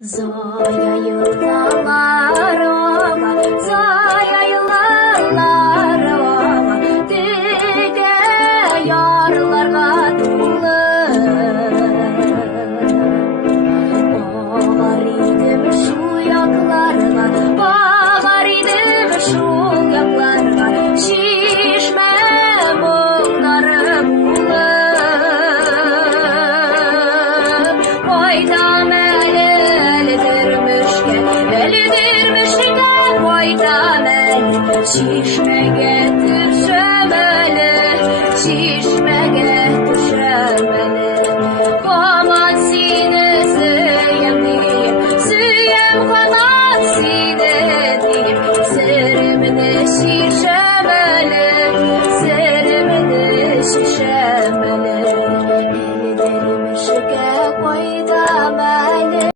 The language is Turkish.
Zaya yılanlar ola, zaya yılanlar ola, dide yarlarga dolu. Bağar idim şu yaklarga, bağar idim şu yaklarga, şişme bunları bulup. Koydam Elidirmiş de koydam el şişmege.